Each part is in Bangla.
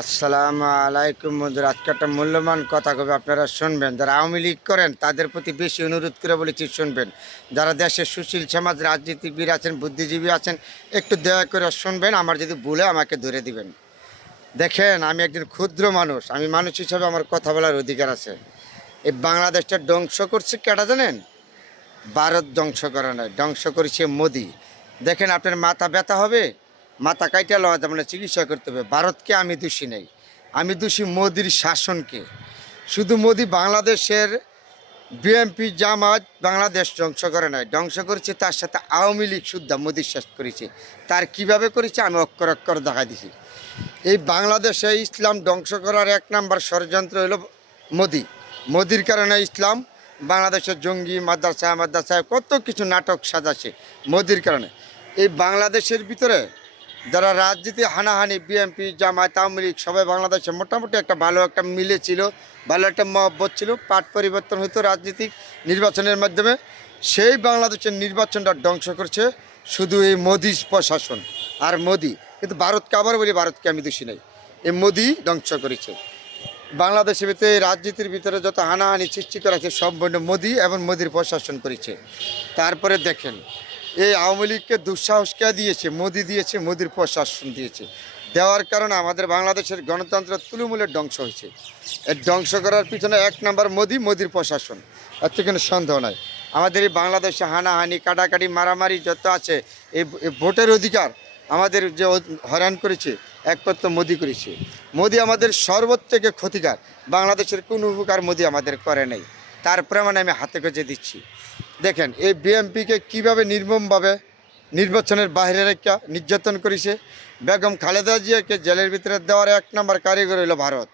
আসসালামু আলাইকুম বন্ধুরা, আজকে একটা মূল্যবান কথা কবে আপনারা শুনবেন। যারা আওয়ামী লীগ করেন তাদের প্রতি বেশি অনুরোধ করে বলেছি শুনবেন। যারা দেশের সুশীল সমাজ রাজনীতিবিদ আছেন, বুদ্ধিজীবী আছেন, একটু দয়া করে শুনবেন। আমার যদি ভুলে আমাকে ধরে দিবেন। দেখেন, আমি একজন ক্ষুদ্র মানুষ, আমি মানুষ হিসাবে আমার কথা বলার অধিকার আছে। এই বাংলাদেশটা ধ্বংস করছে কেটা জানেন? ভারত ধ্বংস করা নয়, ধ্বংস করেছে মোদি। দেখেন, আপনার মাথা ব্যথা হবে, মাথা কাইটা লওয়া যাবে না, চিকিৎসা করতে হবে। ভারতকে আমি দোষী নেই, আমি দোষী মোদির শাসনকে। শুধু মোদি বাংলাদেশের বিএনপি জামাত বাংলাদেশ ধ্বংস করে নাই, ধ্বংস করেছে তার সাথে আওয়ামী লীগ শুদ্ধা মোদির শেষ করেছে। তার কিভাবে করেছে আমি অক্ষর অক্ষর দেখা দিছি। এই বাংলাদেশে ইসলাম ধ্বংস করার এক নাম্বার ষড়যন্ত্র হলো মোদি। মোদির কারণে ইসলাম বাংলাদেশের জঙ্গি মাদ্রাসায় কত কিছু নাটক সাজাচ্ছে মোদির কারণে। এই বাংলাদেশের ভিতরে যারা রাজনীতি হানাহানি, বিএনপি জামায়াত আওয়ামী লীগ সবাই বাংলাদেশে মোটামুটি একটা ভালো একটা মিলে ছিল, ভালো একটা মহব্বত ছিল, পাট পরিবর্তন হতো রাজনীতিক নির্বাচনের মাধ্যমে। সেই বাংলাদেশের নির্বাচনটা ধ্বংস করছে শুধু এই মোদি প্রশাসন আর মোদি। কিন্তু ভারতকে আবার বলি, ভারতকে আমি দোষী নাই, এই মোদি ধ্বংস করেছে। বাংলাদেশের ভিতরে রাজনীতির ভিতরে যত হানাহানি সৃষ্টি করা আছে সম্পূর্ণ মোদি এবং মোদির প্রশাসন করেছে। তারপরে দেখেন, এই আওয়ামী লীগকে দুঃসাহস কে দিয়েছে? মোদি দিয়েছে, মোদির প্রশাসন দিয়েছে। দেওয়ার কারণে আমাদের বাংলাদেশের গণতন্ত্র তুলমূলে ধ্বংস হয়েছে। এর ধ্বংস করার পিছনে এক নম্বর মোদি, মোদির প্রশাসন, এর থেকে কোনো সন্দেহ নয়। আমাদের এই বাংলাদেশে হানাহানি কাটাকাটি মারামারি যত আছে, এই ভোটের অধিকার আমাদের যে হয়রান করেছে একমাত্র মোদি করেছে। মোদি আমাদের সর্বত থেকে ক্ষতিকার, বাংলাদেশের কোনো উপকার মোদি আমাদের করে নাই। তার প্রমাণ আমি হাতে গজে দিচ্ছি। দেখেন, এই বিএনপিকে কীভাবে নির্মমভাবে নির্বাচনের বাইরে রেখা নির্যাতন করেছে। বেগম খালেদা জিয়াকে জেলের ভিতরে দেওয়ার এক নম্বর কারিগর হইল ভারত।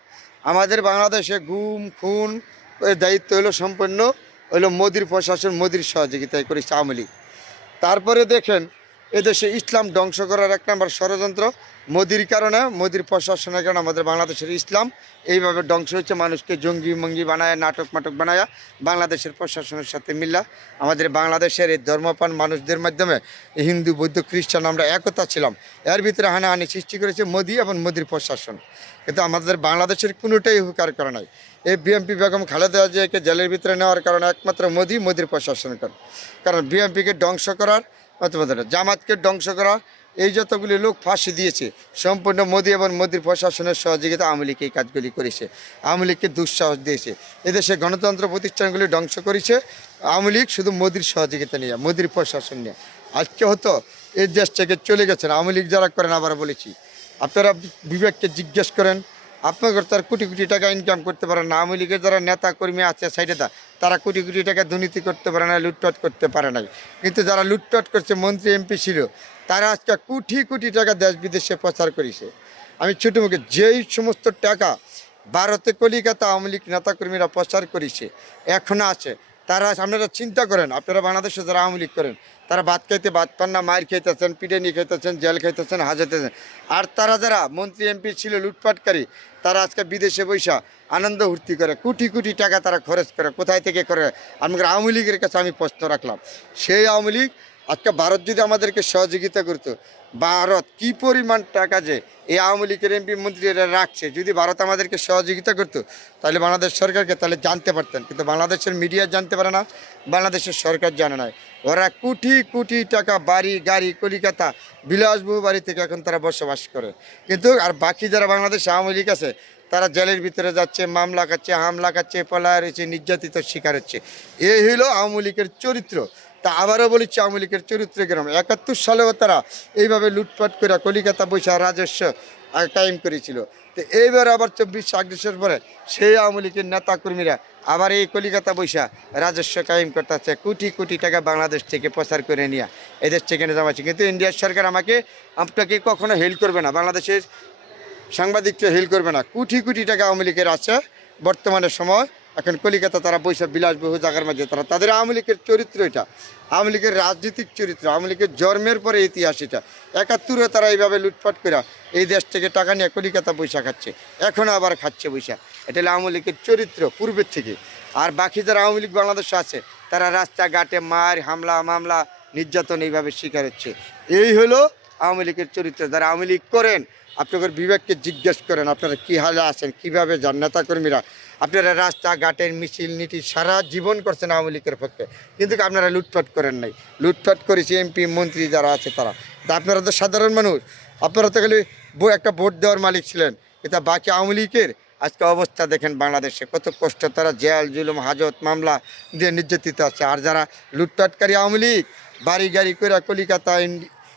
আমাদের বাংলাদেশে গুম খুন দায়িত্ব হইল সম্পূর্ণ হইল মোদির প্রশাসন, মোদির সহযোগিতায় করেছে আওয়ামী লীগ। তারপরে দেখেন, এদেশে ইসলাম ধ্বংস করার এক নম্বর ষড়যন্ত্র মোদির কারণে, মোদির প্রশাসনের কারণে আমাদের বাংলাদেশের ইসলাম এইভাবে ধ্বংস হয়েছে। মানুষকে জঙ্গি মঙ্গি বানায়, নাটক মাটক বানায়া বাংলাদেশের প্রশাসনের সাথে মিল্লা আমাদের বাংলাদেশের এই ধর্মপান মানুষদের মাধ্যমে হিন্দু বৌদ্ধ খ্রিস্টান আমরা একতা ছিলাম। এর ভিতরে হানাহানি সৃষ্টি করেছে মোদি এবং মোদির প্রশাসন। কিন্তু আমাদের বাংলাদেশের কোনোটাই উপকার করে নাই। এই বিএনপি বেগম খালেদা জিয়াকে জেলের ভিতরে নেওয়ার কারণে একমাত্র মোদি, মোদির প্রশাসনের কারণ বিএনপিকে ধ্বংস করার অথবা জামাতকে ধ্বংস করা, এই যতগুলি লোক ফাঁসি দিয়েছে সম্পূর্ণ মোদি এবং মোদির প্রশাসনের সহযোগিতা আওয়ামী লীগ এই কাজগুলি করেছে। আওয়ামী লীগকে দুঃসাহস দিয়েছে, এদেশে গণতন্ত্র প্রতিষ্ঠানগুলি ধ্বংস করেছে আওয়ামী লীগ শুধু মোদির সহযোগিতা নিয়ে, মোদির প্রশাসন নিয়ে। আজকে হতো এই দেশ থেকে চলে গেছেন আওয়ামী লীগ যারা করেন। আবার বলেছি, আপনারা বিবেককে জিজ্ঞেস করেন, আপনাদের তার কোটি কোটি টাকা ইনকাম করতে পারেন না। আওয়ামী লীগের যারা নেতা কর্মী আছে সাইডে তারা কোটি কোটি টাকা দুর্নীতি করতে পারে না, লুটপাট করতে পারে নাই। কিন্তু যারা লুটপাট করছে মন্ত্রী এমপি ছিল, তারা আজকে কোটি কোটি টাকা দেশ বিদেশে প্রচার করেছে। আমি ছোটো মুখে যেই সমস্ত টাকা ভারতে কলিকাতা আওয়ামী লীগ নেতাকর্মীরা প্রচার করেছে এখনও আছে, তারা আপনারা চিন্তা করেন, আপনারা বাংলাদেশে যারা আওয়ামী লীগ করেন তারা ভাত খাইতে ভাত পান না, মায়ের খাইতেছেন, পিটানি খাইতেছেন, জেল খাইতেছেন, হাজতেছেন। আর তারা যারা মন্ত্রী এমপি ছিল লুটপাটকারী, তারা আজকে বিদেশে বৈশা আনন্দ ফুর্তি করে, কোটি কোটি টাকা তারা খরচ করে। কোথায় থেকে করে? আমাদের আওয়ামী লীগের কাছে আমি প্রশ্ন রাখলাম। সেই আওয়ামী লীগ আজকে ভারত যদি আমাদেরকে সহযোগিতা করতো, ভারত কি পরিমাণ টাকা যে এই আওয়ামী লীগের এমপি মন্ত্রীরা রাখছে, যদি ভারত আমাদেরকে সহযোগিতা করতো তাহলে বাংলাদেশ সরকারকে তাহলে জানতে পারতেন। কিন্তু বাংলাদেশের মিডিয়া জানতে পারে না, বাংলাদেশের সরকার জানে না। ওরা কোটি কোটি টাকা বাড়ি গাড়ি কলিকাতা বিলাসবহুল বাড়ি থেকে এখন তারা বসবাস করে। কিন্তু আর বাকি যারা বাংলাদেশে আওয়ামী লীগ আছে তারা জেলের ভিতরে যাচ্ছে, মামলা খাচ্ছে, হামলা খাচ্ছে, পলায় রয়েছে, নির্যাতিত শিকার হচ্ছে। এই হইল আওয়ামী লীগের চরিত্র। তা আবারও বলেছি, আওয়ামী লীগের চরিত্র গ্রাম 71 সালেও তারা এইভাবে লুটপাট করে কলিকাতা বৈশা রাজস্ব কায়েম করেছিল। তো এইবার আবার 24 পরে সেই আওয়ামী লীগের নেতাকর্মীরা আবার এই কলিকাতা বৈশা রাজস্ব কায়েম করতেছে, কোটি কোটি টাকা বাংলাদেশ থেকে প্রচার করে নিয়ে এদেশ থেকে নিয়ে যাওয়া। কিন্তু ইন্ডিয়ার সরকার আপনাকে কখনো হেল্প করবে না, বাংলাদেশের সাংবাদিককে হেল্প করবে না। কোটি কোটি টাকা আওয়ামী লীগের আছে বর্তমানের সময়। এখন কলিকাতা তারা বৈশাখ বিলাসবহুল জায়গার মাঝে তাদের আওয়ামী লীগের চরিত্র এটা, আওয়ামী লীগের রাজনীতিক চরিত্র, আওয়ামী লীগের জন্মের পরে ইতিহাস এটা। 71-এ তারা এইভাবে লুটপাট করে এই দেশ থেকে টাকা নিয়ে কলিকাতা বৈশা খাচ্ছে, এখনও আবার খাচ্ছে বৈশা। এটা হলো আওয়ামী লীগের চরিত্র পূর্বের থেকে। আর বাকি যারা আওয়ামী লীগ বাংলাদেশে আছে তারা রাস্তাঘাটে মার হামলা মামলা নির্যাতন এইভাবে শিকার হচ্ছে। এই হলো আওয়ামী লীগের চরিত্র। যারা আওয়ামী লীগ করেন আপনাদের বিবেককে জিজ্ঞেস করেন আপনারা কী হালে আছেন, কীভাবে যান নেতাকর্মীরা। আপনারা রাস্তাঘাটের মিছিল নীতি সারা জীবন করছেন আওয়ামী লীগের পক্ষে, কিন্তু আপনারা লুটপাট করেন নাই। লুটপাট করেছে এমপি মন্ত্রী যারা আছে তারা। তা আপনারা তো সাধারণ মানুষ, আপনারা তো খালি একটা ভোট দেওয়ার মালিক ছিলেন। এটা বাকি আওয়ামী লীগের আজকে অবস্থা দেখেন বাংলাদেশে কত কষ্ট, তারা জেল জুলুম হাজত মামলা দিয়ে নির্যাতিত আছে। আর যারা লুটপাটকারী আওয়ামী লীগ বাড়ি গাড়ি করে কলিকাতা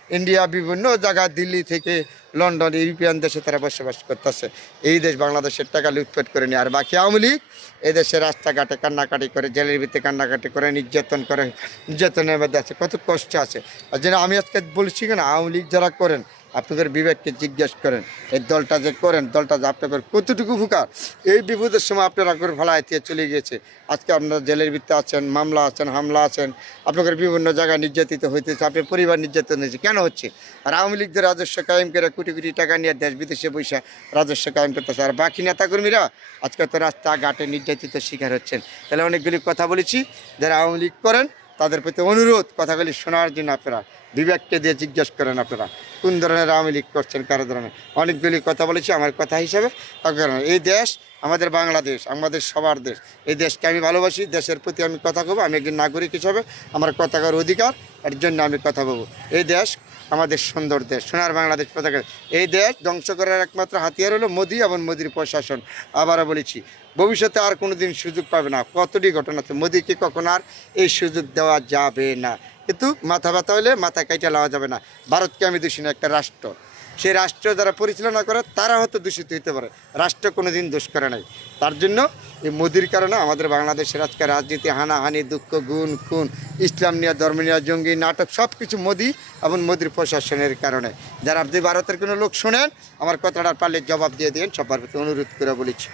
ইন্ডিয়া বিভিন্ন জায়গা দিল্লি থেকে লন্ডন ইউরোপিয়ান দেশে তারা বসবাস করতেছে। এই দেশ বাংলাদেশের টাকা লুটপাট করে নিয়ে। আর বাকি আওয়ামী লীগ এই দেশে রাস্তাঘাটে কান্নাকাটি করে, জেলের ভিতরে কান্নাকাটি করে, নির্যাতন করে, নির্যাতনের মধ্যে আছে, কত কষ্ট আছে। আর যেন আমি আজকে বলছি কেন আওয়ামী লীগ যারা করেন আপনাদের বিবেককে জিজ্ঞেস করেন এই দলটা যে করেন দলটা যে আপনাদের কতটুকু উপকার। এই বিপদের সময় আপনারা করে ভালায় দিয়ে চলে গিয়েছে। আজকে আপনারা জেলের ভিতরে আছেন, মামলা আছেন, হামলা আছেন, আপনাদের বিভিন্ন জায়গায় নির্যাতিত হইতেছে, আপনার পরিবার নির্যাতন হয়েছে। কেন হচ্ছে? আর আওয়ামী লীগ যে রাজস্ব কায়েম করে কোটি কোটি টাকা নিয়ে দেশ বিদেশে পয়সা রাজস্ব কায়েম করতেছে। আর বাকি নেতাকর্মীরা আজকে তো রাস্তাঘাটে নির্যাতিত শিকার হচ্ছেন। তাহলে অনেকগুলি কথা বলেছি, যারা আওয়ামী লীগ করেন তাদের প্রতি অনুরোধ কথাগুলি শোনার জন্য আপনারা বিবেককে দিয়ে জিজ্ঞেস করেন আপনারা কোন ধরনের আওয়ামী লীগ করছেন, কারো ধরনের। অনেকগুলি কথা বলেছি আমার কথা হিসাবে। কারণ এই দেশ আমাদের বাংলাদেশ, আমাদের সবার দেশ। এই দেশকে আমি ভালোবাসি, দেশের প্রতি আমি কথা বলবো। আমি একজন নাগরিক হিসাবে আমার কথা করার অধিকার, এর জন্য আমি কথা বলবো। এই দেশ আমাদের সুন্দর দেশ, সোনার বাংলাদেশ পতাকা। এই দেশ ধ্বংস করার একমাত্র হাতিয়ার হলো মোদি এবং মোদির প্রশাসন। আবারও বলেছি ভবিষ্যতে আর কোনো দিন সুযোগ পাবে না। কতটি ঘটনা আছে, মোদিকে কখন আর এই সুযোগ দেওয়া যাবে না। কিন্তু মাথা ব্যথা হলে মাথা কাইটা লওয়া যাবে না। ভারতকে আমি দোষী না, একটা রাষ্ট্র। সেই রাষ্ট্র যারা পরিচালনা করে তারা হয়তো দূষিত হতে পারে, রাষ্ট্র কোনো দিন দোষ করে নাই। তার জন্য এই মোদির কারণে আমাদের বাংলাদেশের আজকে রাজনীতি, হানাহানি, দুঃখ, গুণ খুন, ইসলাম নিয়ে, ধর্ম নিয়ে, জঙ্গি নাটক, সব কিছু মোদি এবং মোদির প্রশাসনের কারণে। যারা আপনি ভারতের কোনো লোক শোনেন আমার কথাটার পারলে জবাব দিয়ে দিন, সবার প্রতি অনুরোধ করে বলেছি।